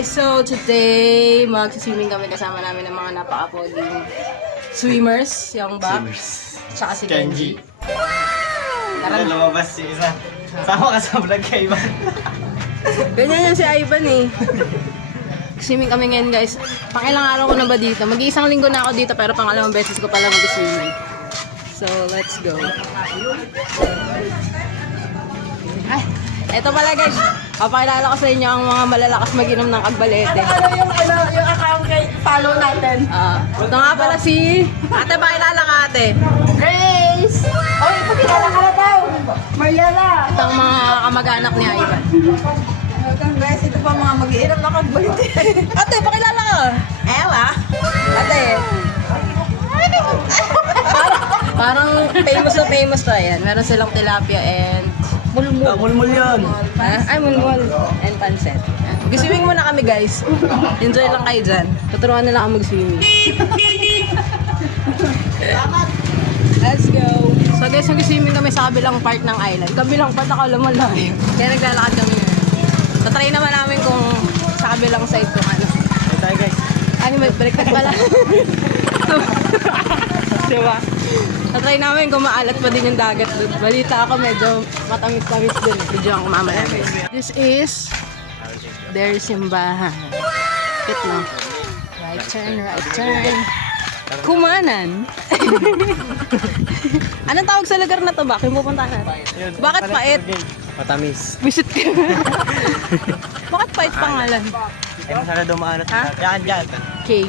guys, so today mag-swimming kami kasama namin ng mga napaka-poging swimmers, yung Bak, tsaka si Kenji. Tara, lumabas si isa. Sama ka sa vlog kay Ivan. Ganyan yan si Ivan eh. Swimming kami ngayon guys. Pangilang araw ko na ba dito? Mag-iisang linggo na ako dito pero pangalawang beses ko pala mag-swimming. So, let's go. Ay, eto pala guys. Papakilala ko sa inyo ang mga malalakas mag-inom ng Agbalete. Yung account kay follow natin. Ito nga pala si... Ate, pakilala ka ate. Grace! Oy, pakilala ka na daw. Mariela. Ito ang mga kamag-anak ni Ivan. Welcome guys, ito pa mga mag-iinom na kagbalite. Ate, pakilala ka. Ewa. Ate. Parang famous na famous to yan. Meron silang tilapia and mulmul. Mulmul yun. Ha? Ay, mulmul. And pancet. Mag-swimming muna kami guys. Enjoy lang kayo dyan. Tuturuan nila ako mag-swimming. Let's go. So guys, mag-swimming kami sa kabilang part ng island. Kabilang part ako laman lang. Kaya naglalakad kami ngayon. Tatry naman namin kung sa kabilang side kung ano. Hey tayo guys. Ano, may baliktad pala. Diba? Tatry namin kung maalat pa din yung dagat doon. Balita ako medyo matamis-tamis din. Medyo ang kumamalamis. This is their simbahan. Kit no? Right turn, right turn. Kumanan. Anong tawag sa lugar na to? Bakit pupuntahan natin? Bakit pait? Matamis. Visit ka. Bakit pait pangalan? Ay, masarap dumaan at Ha? yan, yan. Okay.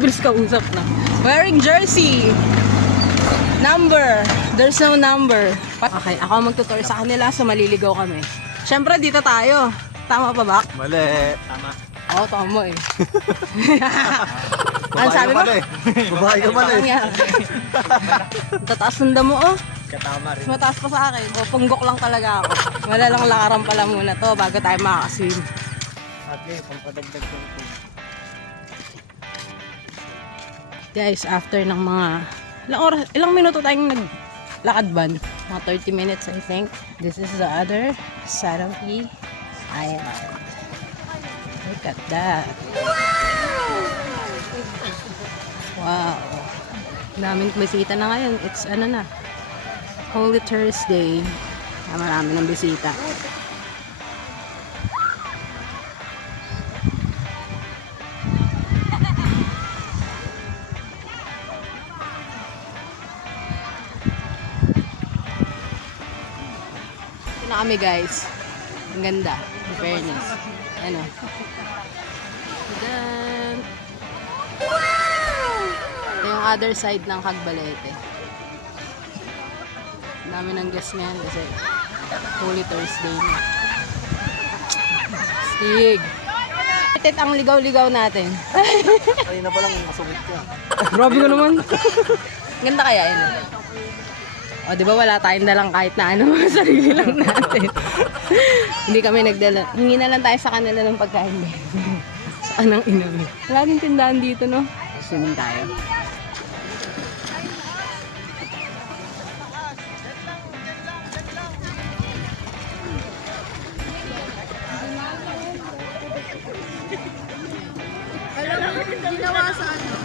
Bilis ka usap na. Wearing jersey. Number. There's no number. Okay, ako magtutur sa kanila so maliligaw kami. Siyempre dito tayo. Tama pa ba? Mali. Tama. Oo, tama eh. Ano sabi mo? Babae ka mali. Tataas ng damo oh. Katama rin. Mataas pa sa akin. O, punggok lang talaga ako. Malalang lakaran pala muna to bago tayo makakaswim. Okay, pampadagdag ko ito. Guys, after ng mga ilang minuto tayong naglakad ba? Mga 30 minutes I think. This is the other side of the island. Look at that. Wow. Daming bisita na ngayon. It's ano na. Holy Thursday. Marami ng bisita. Ito na kami guys. Ang ganda. In fairness. Ano. Then, ito yung other side ng Cagbalete. Ang dami ng guests ngayon kasi Holy Thursday na. Stig! Tit ang ligaw-ligaw natin. Kanina pa lang masubit ka. Grabe ko naman. Ganda kaya yun. O, di ba wala tayong dalang kahit na ano, sarili lang natin. Hindi kami nagdala. Hingi na lang tayo sa kanila ng pagkain. Saan ang inom? Wala din tindahan dito, no? Swimming tayo. Ginawa sa ano?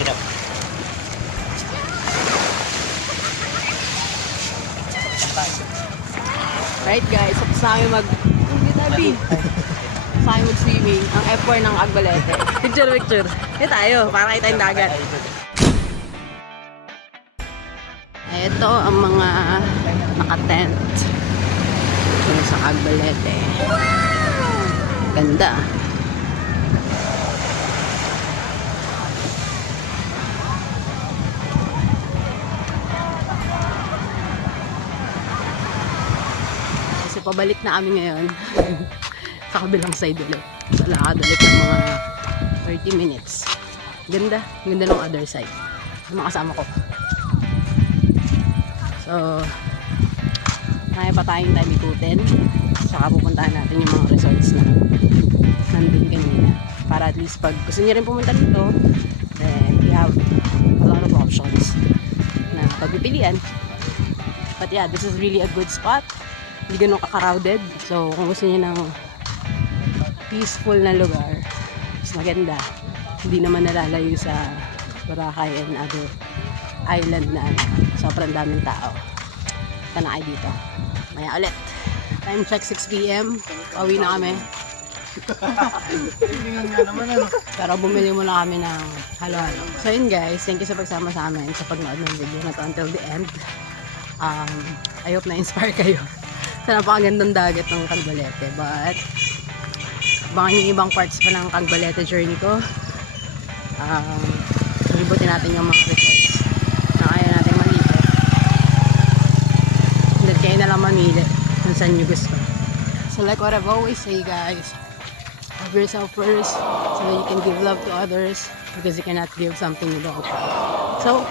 Tinap. Right guys, tapos na kami mag-swimming. Ang F4 ng Agbalete. Picture. Ito tayo, para kita yung dagat. Ito ang mga naka-tent. Ito sa Agbalete. Ganda. Kasi pabalik na kami ngayon. Sa kabilang side ulit. Sa lakad ulit ng mga 30 minutes. Ganda. Ganda ng other side. Yung mga kasama ko. So, Marami pa tayong time ikutin. Tsaka pupuntahan natin yung mga resorts na nandun kanina. Para at least pag gusto niyo rin pumunta dito, then we have a lot of options na pagpipilian. But yeah, this is really a good spot. Hindi ganun ka-crowded. So kung gusto niyo ng peaceful na lugar, mas maganda. Hindi naman nalalayo sa Boracay and other island na sobrang daming tao. Punta na kayo dito. Maya ulit. Time check 6 p.m. Pauwi na kami. Pero bumili muna kami ng halo-halo. So yun guys, thank you sa pagsama sa amin sa pagnood ng video na to until the end. I hope na-inspire kayo sa napakagandang dagat ng Calvalete. But abangan yung ibang parts pa ng Calvalete journey ko. Libutin natin yung mga resorts na kaya natin maligo. Hindi kayo na lang mamili kung saan nyo gusto. So like what I've always say guys, love yourself first so that you can give love to others, because you cannot give something you don't have. So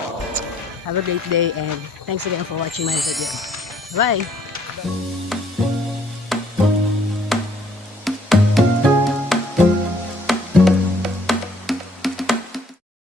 have a great day and thanks again for watching my video. Bye!